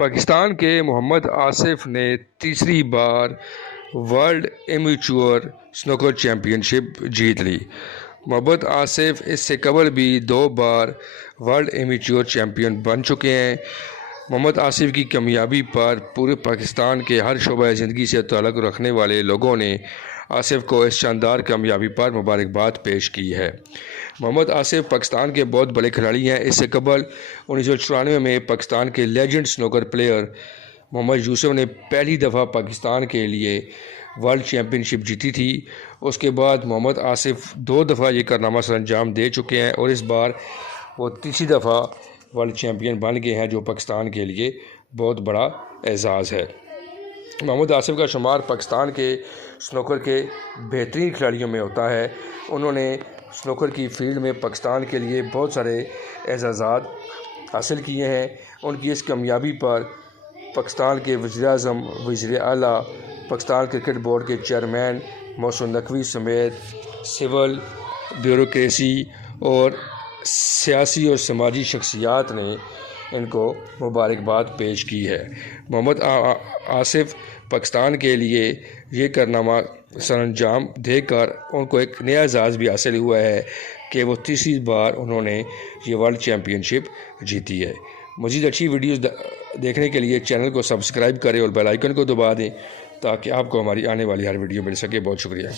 پاکستان کے محمد آصف نے تیسری بار ورلڈ امیچور سنوکر چیمپئن شپ جیت لی۔ محمد آصف اس سے قبل بھی 2 بار ورلڈ امیچور چیمپئن بن چکے ہیں۔ محمد آصف کی کامیابی پر پورے پاکستان کے ہر شعبہ زندگی سے تعلق رکھنے والے لوگوں نے آصف کو اس شاندار کامیابی پر مبارکباد پیش کی ہے۔ محمد آصف پاکستان کے بہت بڑے کھلاڑی ہیں۔ اس سے قبل 1994 میں پاکستان کے لیجنڈ سنوکر پلیئر محمد یوسف نے پہلی دفعہ پاکستان کے لیے ورلڈ چیمپئن شپ جیتی تھی۔ اس کے بعد محمد آصف 2 دفعہ یہ کارنامہ سر انجام دے چکے ہیں اور اس بار وہ تیسری دفعہ ورلڈ چیمپئن بن گئے ہیں، جو پاکستان کے لیے بہت بڑا اعزاز ہے۔ محمد آصف کا شمار پاکستان کے سنوکر کے بہترین کھلاڑیوں میں ہوتا ہے۔ انہوں نے سنوکر کی فیلڈ میں پاکستان کے لیے بہت سارے اعزازات حاصل کیے ہیں۔ ان کی اس کامیابی پر پاکستان کے وزیر اعظم، وزیر اعلیٰ، پاکستان کرکٹ بورڈ کے چیئرمین محسن نقوی سمیت سول بیوروکریسی اور سیاسی اور سماجی شخصیات نے ان کو مبارکباد پیش کی ہے۔ محمد آصف پاکستان کے لیے یہ کارنامہ سر انجام دے کر ان کو ایک نیا اعزاز بھی حاصل ہوا ہے کہ وہ تیسری بار انہوں نے یہ ورلڈ چیمپئن شپ جیتی ہے۔ مزید اچھی ویڈیوز دیکھنے کے لیے چینل کو سبسکرائب کریں اور بیل آئیکن کو دبا دیں تاکہ آپ کو ہماری آنے والی ہر ویڈیو مل سکے۔ بہت شکریہ۔